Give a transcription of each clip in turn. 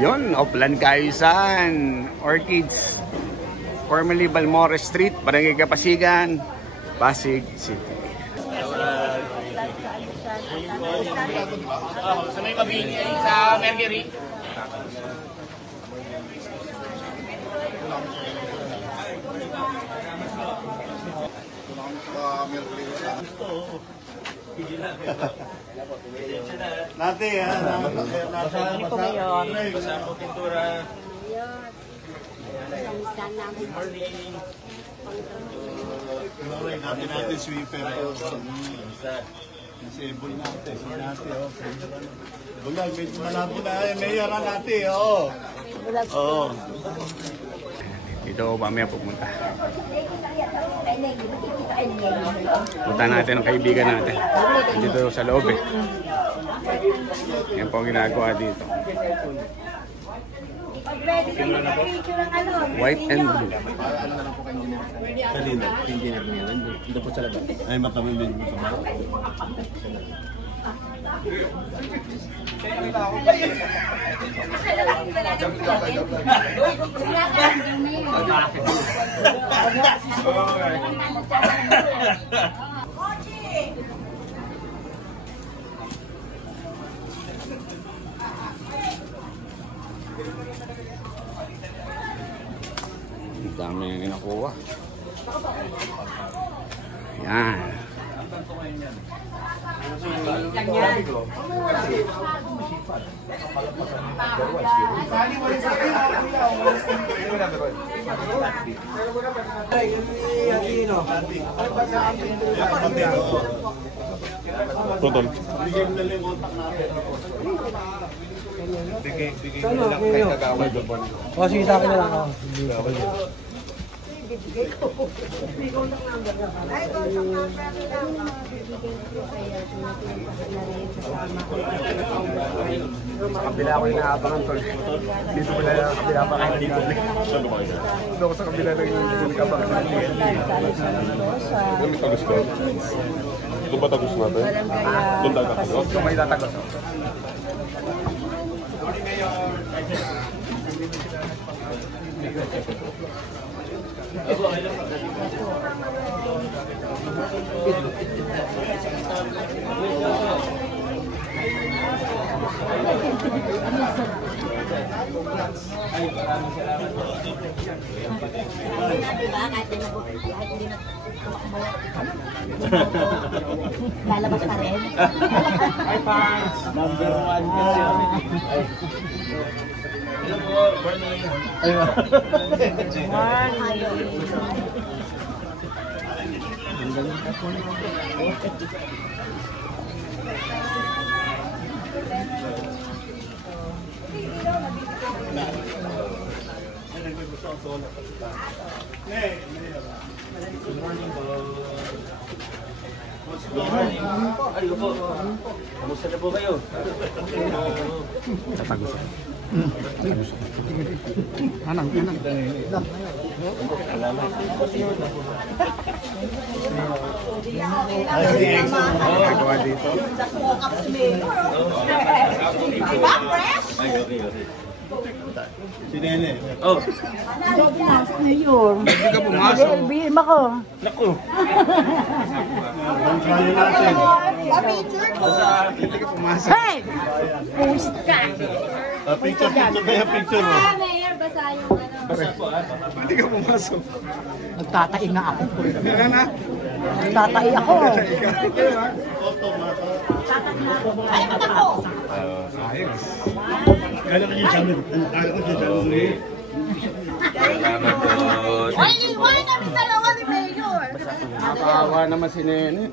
Yon, Oplan Kaayusan, Orchids, formerly Balmores Street, Barangay Kapasigan, Pasig City. Sa may mabingay, sa Mercury. Nati ha, Ano po ngayon? basa po pintura. Natin natin sweeper. Kasi bull natin, bulag, medyo malabo na eh, mayor natin, oo. Oo. Dito ako mamaya pupunta. Punta natin ang kaibigan natin. Dito sa loob eh. Yan po ang ginagawa dito. White and blue. Kanina, engineer niya lang. Dito po sa labas. Ay, matamang din mo sa Ang dami yung inakuha. Yan. Putol. Bigay mo lang kay Kagawad. O, sige sa akin na lang. Sa kabila ko inaabangan tol. Dito ko na lang kabila pa kayo dito. Dito ko sa kabila lang yung kabang. Ano tagos ko? Ito ba tagos natin? Doon dagat ko? Ito may tatagos. Lalabas pa rin. Hi, fans! Number 1 kasi. Ayun po. Kamusta na po kayo? Tatagos. Anang. Ginagawa dito. Diba, fresh? Okay. Si Nene. Oh, Mayor. Hindi ka pumasok. Bihim ako. naku. Kaya natin. Pa-picture ko. Hindi ka pumasok. Hey! Post ka. Picture kaya picture mo. Mayor, basa yung ano. Hindi ka pumasok. Nagtatai nga ako. Ano na? Nagtatai ako. Ay, ba't ako? Ayos. Kala ko yung channel. Kala ko yung channel. Salamat po. Ay, iwan kami dalawa ni Mayor. Nakakawa naman si Nene.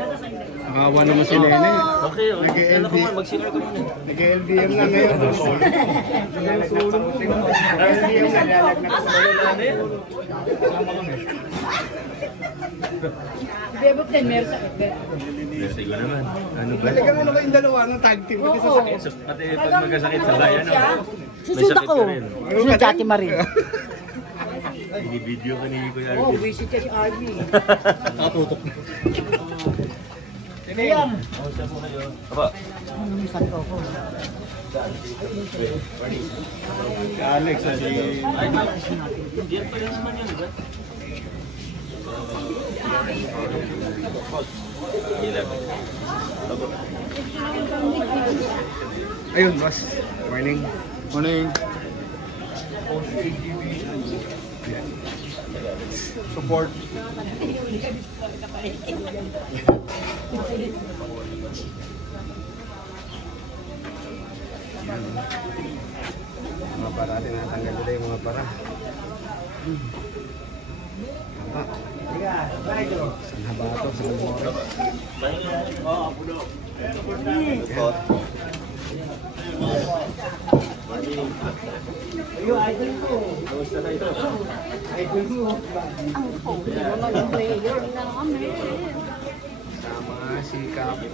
Nakawa naman si Nene. Okay, okay. Kala ko nga, mag-share ka muna. Nag-LBM na ngayon. LBM na lalagnak sa Bebo din, meron sa Merci ko naman. Ano ba? Talagang ano kayong dalawa, anong tag team? Kasi sa sakit. Pati pag magkasakit sa bayan, may Susud sakit ako. ka rin. Susud Jati Marie. Binibideo ka ni Kuya Oh, Arvin. visit ka si Arvin. Nakatutok. Ayan. Aba, Sabi ko ako. Si Alex, si... diyan pa rin naman yun, di ba? Ayun, boss. Morning. Morning. Support. Mga para natin natanggal nila yung mga para. Saan haba ito? Sa Balmoro. Sama si Kap. Ang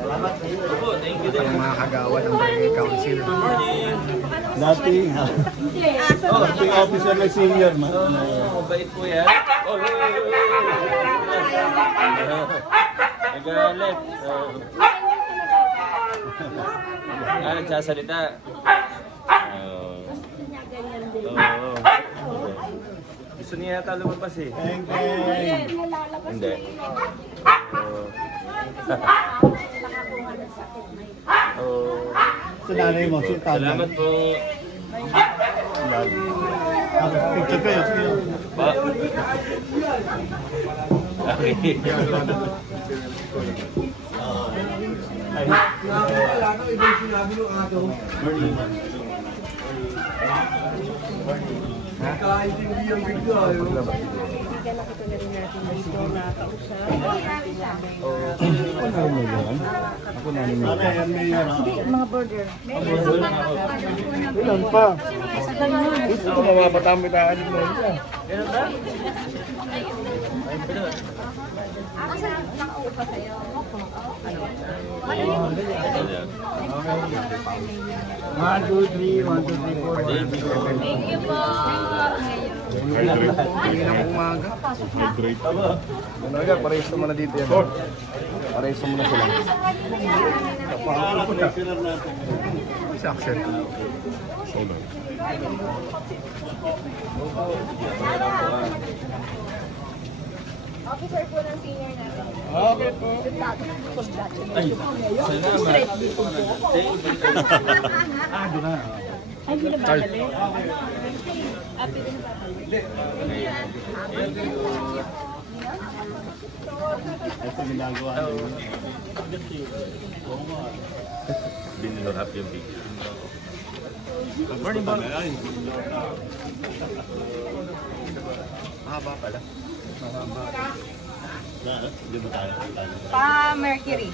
mga kagawad ng Barangay Council. Dating officer na senior, man. Mabait po yan. Nagalit. Nagsasalita. Gusto niya yata lumabas eh. Hindi. Sa nanay mo, si Tanya. Salamat po. Picture kayo. Ba? Okay. Ako na rin mo. Mga border. Ilan pa? Ito ko mapatamit na agad mo. Ganun ba? One, two, three, 4. Thank you po. Hindi na umaga. Ano yan? Parehas naman na dito yan. Parehas naman na sila. Si Axel. Officer po ng senior natin. Okay po. Ay, salamat. Doon na. Ay, hindi na ba dali? Happy din ba? Ito ginagawa nyo. Binilorap yung picture. Morning, boss. Mahaba pala. Hindi ba tayo? Pa-Mercury.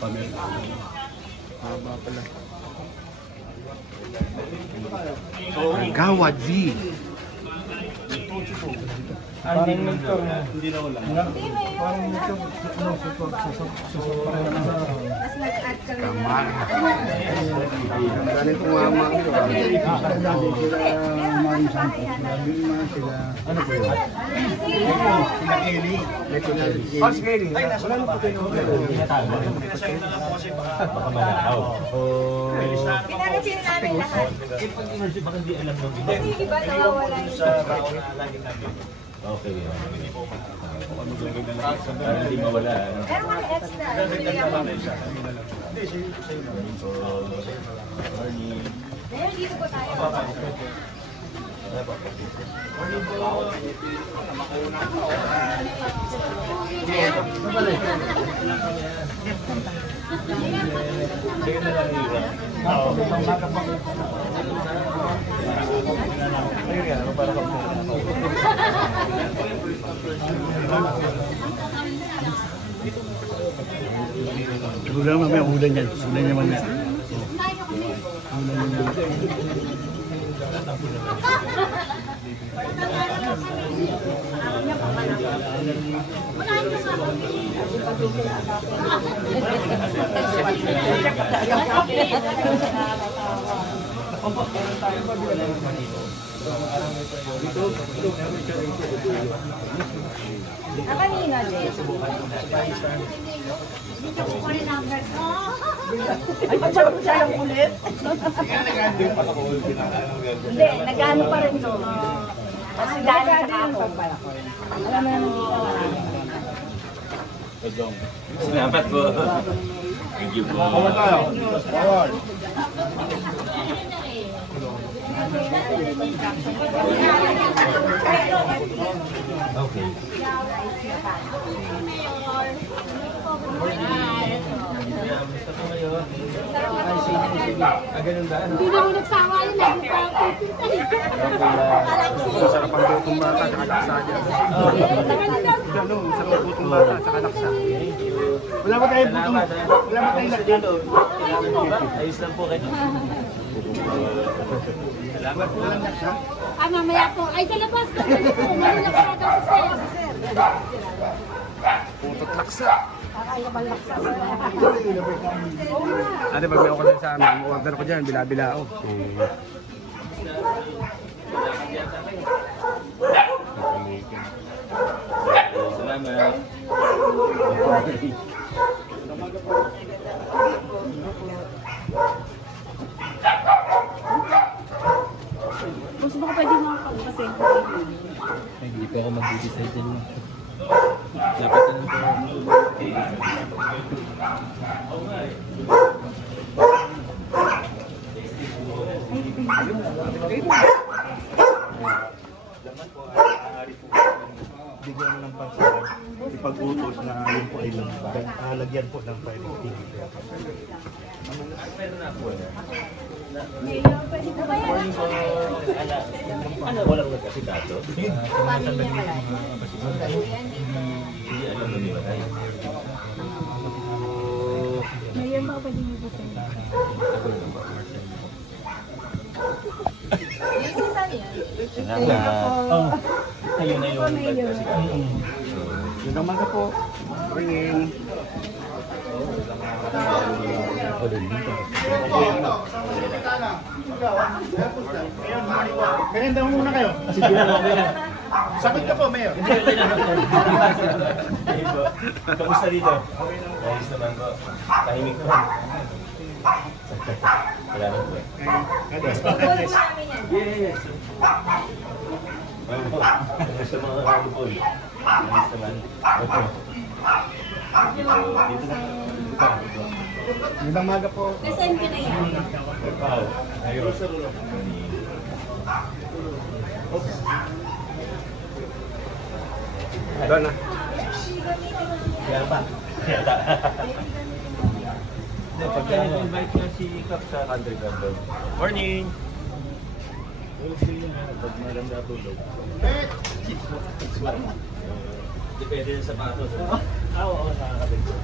Mahaba pala. Gawad Z. Parang hindi na wala. Mas nag-add kami. Kamar. Galing tumama. Ano po yun? Sila Eli. Pas Kelly. Wala na po tayo. Baka malakaw. Pinarapin namin lahat. Baka hindi alam ng iba. Kasi iba nawawala yung Okay. Para hindi mawala. Ano? Meron kami extra. Bili ako. Ngayon dito po tayo. Ulan mamaya, ulan yan. Ulan naman yan. Kanina din. Ay, pagsarap mo siya yung ulit. Hindi, nag-ano pa rin doon. Kasi dahil sa ako. Alam mo na nandito na. Salamat po. Thank you po. Awal tayo. Awal. Okay. Hindi na mo nagsawa yun. Lagi pa ako. Masarap ang butong bata sa kalaksa dyan. Masarap ang butong bata sa kalaksa. Wala ba tayong butong? Wala ba tayong lakyan? Ayos lang po kayo. Salamat po. Ah, mamaya po. Ay, sa labas ko. Malulak sa daw sa sir. Putot laksa. Akala ba laksa? Ate, pag may ako sa amin, order ko dyan, bila-bila ako. Salamat. Gusto mo ko pwede mo ako kasi. Hindi pa ako mag-decide din mo. Dapat na po. Bigyan ng pansin, ipag-utos na yun po ay lagyan po ng private TV. Ano, walang nagkasikaso? Hindi alam mo nila tayo. Ngayon ba pwede mo po sa Salamat. Ayun na yun. Yun naman ka po. Ringin. Merenda muna kayo. Sige na, okay na. Sakit ka po, Mayor. Kamusta dito? Ayos naman po. Tahimik naman. Salamat po. Yes. Kamusta mga kapupol? Ayos naman. Dito na. Magandang maga po. Nasaan ka na yan? Wow. Ayos. Doon na. Kaya ba? Pagka invite nga si Kap sa country club doon. Morning! Pag maganda tulog. Depende rin sa patos. Oo, nakakabit ko.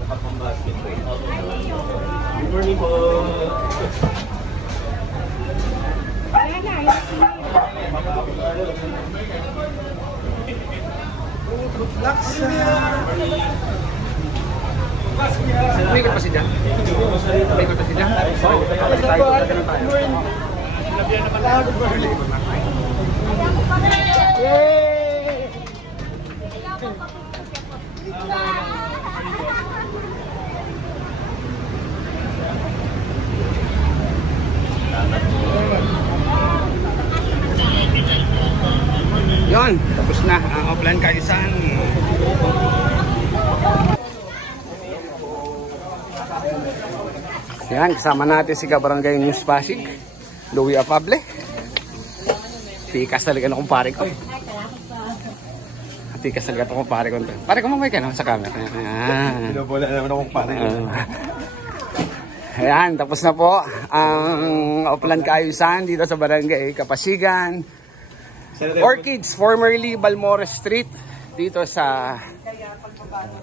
Nakapang-basket ko. Good morning po! May ka pa si Jan? May ka pa si Jan? Oo. Tayo tayo. Yon, tapos na ang offline kaisan. Yan, kasama natin si Kabarangay News Pasig, Louie Afable. Tikas talaga na kumpare ko. Tikas talaga ito kumpare ko. Pare, kumamay ka na sa camera. Ayan. Pinobola naman akong pare. Ayan, tapos na po ang offline kaayusan dito sa Barangay Kapasigan. Orchids, formerly Balmores Street, dito sa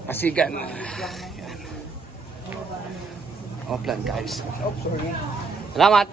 Pasigan. Offline guys. Salamat!